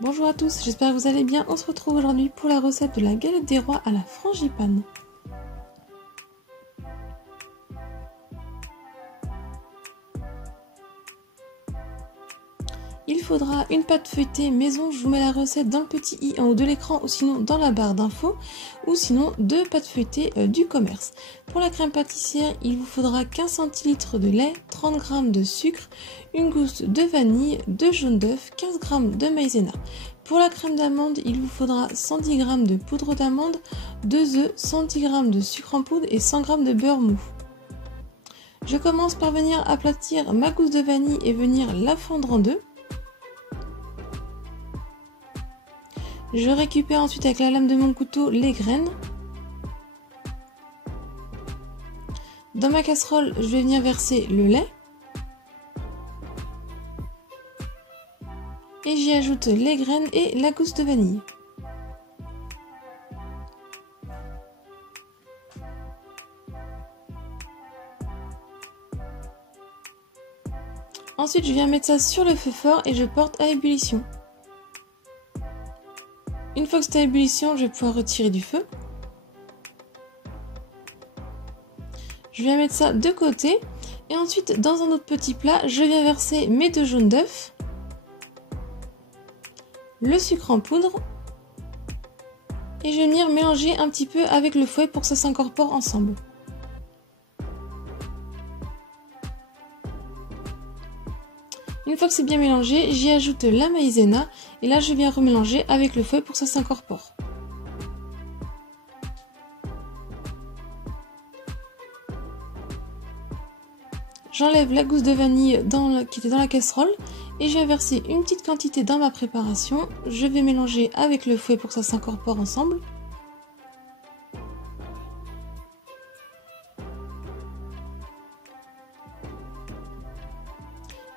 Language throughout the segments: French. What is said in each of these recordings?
Bonjour à tous, j'espère que vous allez bien. On se retrouve aujourd'hui pour la recette de la galette des rois à la frangipane. Il faudra une pâte feuilletée maison, je vous mets la recette dans le petit i en haut de l'écran ou sinon dans la barre d'infos, ou sinon 2 pâtes feuilletées du commerce. Pour la crème pâtissière, il vous faudra 15 centilitres de lait, 30 g de sucre, une gousse de vanille, 2 jaunes d'œufs, 15 g de maïzena. Pour la crème d'amande, il vous faudra 110 g de poudre d'amande, 2 œufs, 110 g de sucre en poudre et 100 g de beurre mou. Je commence par venir aplatir ma gousse de vanille et venir la fendre en deux. Je récupère ensuite avec la lame de mon couteau les graines. Dans ma casserole, je vais venir verser le lait. Et j'y ajoute les graines et la gousse de vanille. Ensuite, je viens mettre ça sur le feu fort et je porte à ébullition. Une fois que c'est à ébullition, je vais pouvoir retirer du feu. Je viens mettre ça de côté. Et ensuite, dans un autre petit plat, je viens verser mes 2 jaunes d'œufs, le sucre en poudre. Et je vais venir mélanger un petit peu avec le fouet pour que ça s'incorpore ensemble. Une fois que c'est bien mélangé, j'y ajoute la maïzena et là je viens remélanger avec le fouet pour que ça s'incorpore. J'enlève la gousse de vanille qui était dans la casserole et je vais verser une petite quantité dans ma préparation. Je vais mélanger avec le fouet pour que ça s'incorpore ensemble.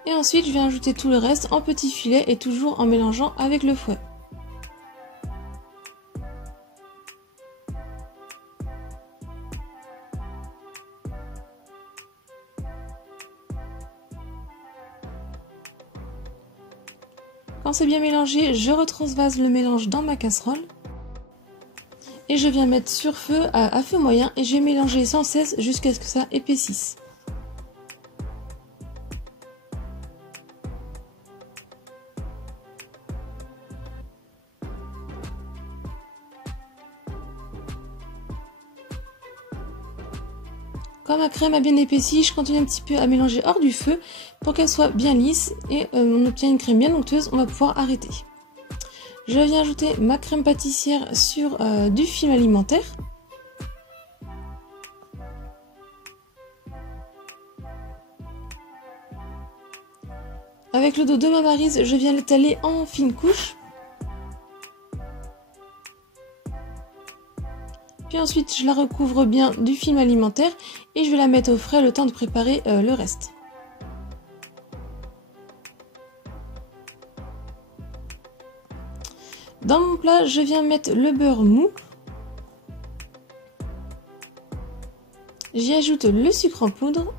Et ensuite, je vais ajouter tout le reste en petits filets et toujours en mélangeant avec le fouet. Quand c'est bien mélangé, je retransvase le mélange dans ma casserole. Et je viens mettre sur feu à feu moyen et je vais mélanger sans cesse jusqu'à ce que ça épaississe. Quand ma crème a bien épaissi, je continue un petit peu à mélanger hors du feu pour qu'elle soit bien lisse et on obtient une crème bien onctueuse, on va pouvoir arrêter. Je viens ajouter ma crème pâtissière sur du film alimentaire. Avec le dos de ma maryse, je viens l'étaler en fines couches. Puis ensuite, je la recouvre bien du film alimentaire et je vais la mettre au frais le temps de préparer le reste. Dans mon plat, je viens mettre le beurre mou. J'y ajoute le sucre en poudre.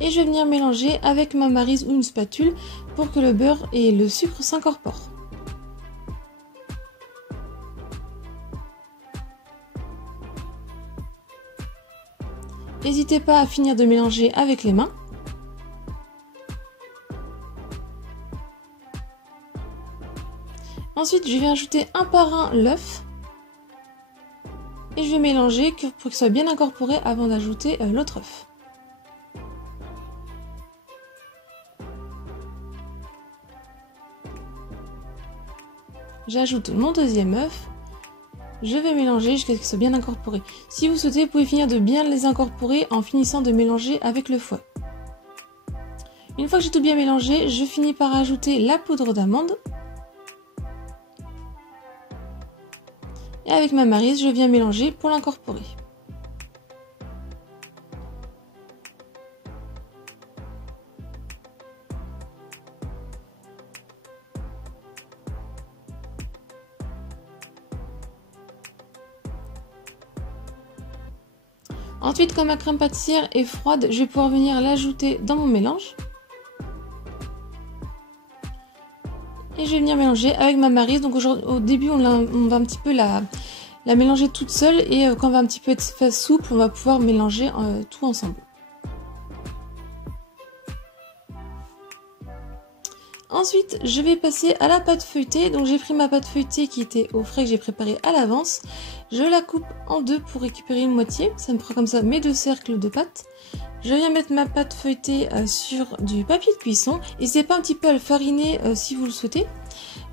Et je vais venir mélanger avec ma maryse ou une spatule pour que le beurre et le sucre s'incorporent. N'hésitez pas à finir de mélanger avec les mains. Ensuite, je vais ajouter un par un l'œuf. Et je vais mélanger pour qu'il soit bien incorporé avant d'ajouter l'autre œuf. J'ajoute mon deuxième œuf. Je vais mélanger jusqu'à ce que ce soit bien incorporé. Si vous souhaitez, vous pouvez finir de bien les incorporer en finissant de mélanger avec le fouet. Une fois que j'ai tout bien mélangé, je finis par ajouter la poudre d'amande. Et avec ma maryse, je viens mélanger pour l'incorporer. Ensuite, quand ma crème pâtissière est froide, je vais pouvoir venir l'ajouter dans mon mélange. Et je vais venir mélanger avec ma maryse. Donc au début, on va un petit peu la mélanger toute seule. Et quand on va un petit peu être souple, on va pouvoir mélanger tout ensemble. Ensuite, je vais passer à la pâte feuilletée. Donc j'ai pris ma pâte feuilletée qui était au frais que j'ai préparée à l'avance. Je la coupe en deux pour récupérer une moitié. Ça me prend comme ça mes deux cercles de pâte. Je viens mettre ma pâte feuilletée sur du papier de cuisson. N'hésitez pas un petit peu à le fariner si vous le souhaitez.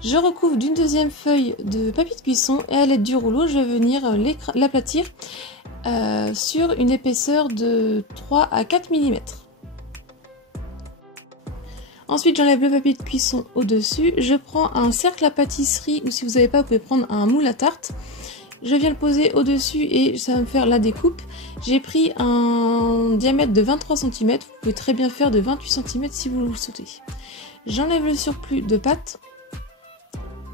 Je recouvre d'une deuxième feuille de papier de cuisson et à l'aide du rouleau, je vais venir l'aplatir sur une épaisseur de 3 à 4 mm. Ensuite, j'enlève le papier de cuisson au-dessus. Je prends un cercle à pâtisserie ou si vous n'avez pas, vous pouvez prendre un moule à tarte. Je viens le poser au-dessus et ça va me faire la découpe. J'ai pris un diamètre de 23 cm. Vous pouvez très bien faire de 28 cm si vous le souhaitez. J'enlève le surplus de pâte.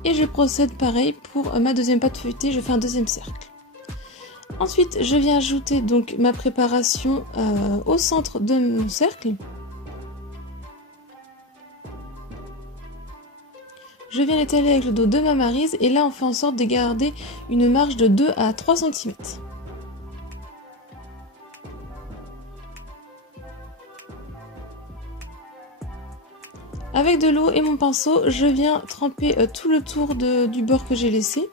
Et je procède pareil pour ma deuxième pâte feuilletée. Je fais un deuxième cercle. Ensuite, je viens ajouter donc ma préparation au centre de mon cercle. Je viens l'étaler avec le dos de ma maryse et là on fait en sorte de garder une marge de 2 à 3 cm. Avec de l'eau et mon pinceau, je viens tremper tout le tour du beurre que j'ai laissé.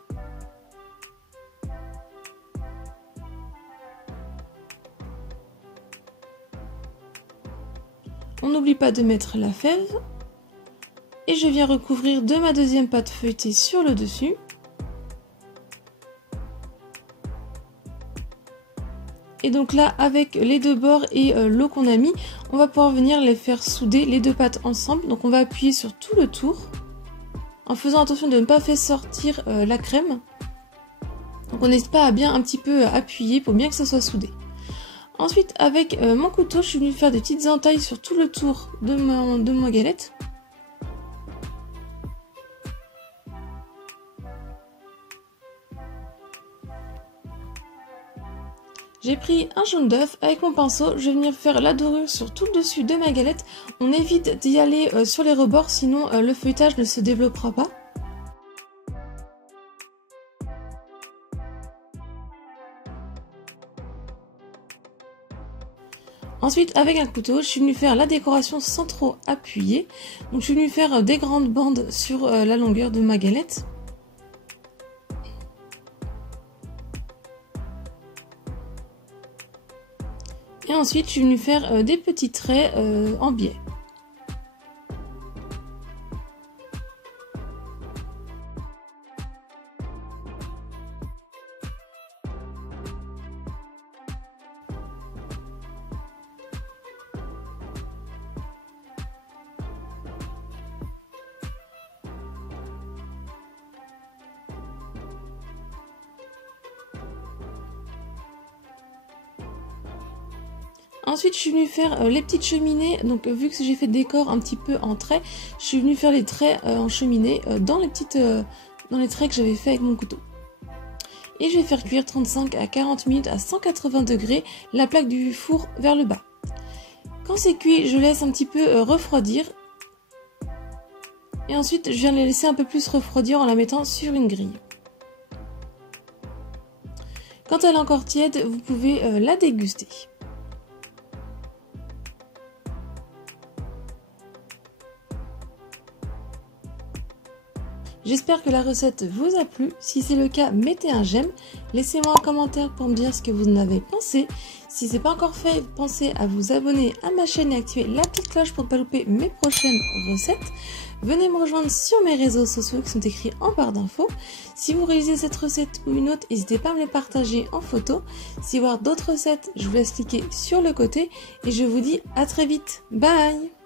On n'oublie pas de mettre la fève. Et je viens recouvrir de ma deuxième pâte feuilletée sur le dessus. Et donc là, avec les deux bords et l'eau qu'on a mis, on va pouvoir venir les faire souder les deux pâtes ensemble. Donc on va appuyer sur tout le tour, en faisant attention de ne pas faire sortir la crème. Donc on n'hésite pas à bien un petit peu appuyer pour bien que ça soit soudé. Ensuite, avec mon couteau, je suis venue faire des petites entailles sur tout le tour de ma galette. J'ai pris un jaune d'œuf avec mon pinceau, je vais venir faire la dorure sur tout le dessus de ma galette. On évite d'y aller sur les rebords, sinon le feuilletage ne se développera pas. Ensuite, avec un couteau, je suis venue faire la décoration sans trop appuyer. Donc je suis venue faire des grandes bandes sur la longueur de ma galette. Et ensuite, je suis venue faire des petits traits en biais. Ensuite, je suis venue faire les petites cheminées. Donc, vu que j'ai fait décor un petit peu en traits, je suis venue faire les traits en cheminée dans les traits que j'avais fait avec mon couteau. Et je vais faire cuire 35 à 40 minutes à 180 degrés la plaque du four vers le bas. Quand c'est cuit, je laisse un petit peu refroidir. Et ensuite, je viens les laisser un peu plus refroidir en la mettant sur une grille. Quand elle est encore tiède, vous pouvez la déguster. J'espère que la recette vous a plu. Si c'est le cas, mettez un j'aime. Laissez-moi un commentaire pour me dire ce que vous en avez pensé. Si ce n'est pas encore fait, pensez à vous abonner à ma chaîne et activer la petite cloche pour ne pas louper mes prochaines recettes. Venez me rejoindre sur mes réseaux sociaux qui sont écrits en barre d'infos. Si vous réalisez cette recette ou une autre, n'hésitez pas à me les partager en photo. Si vous voulez voir d'autres recettes, je vous laisse cliquer sur le côté. Et je vous dis à très vite. Bye!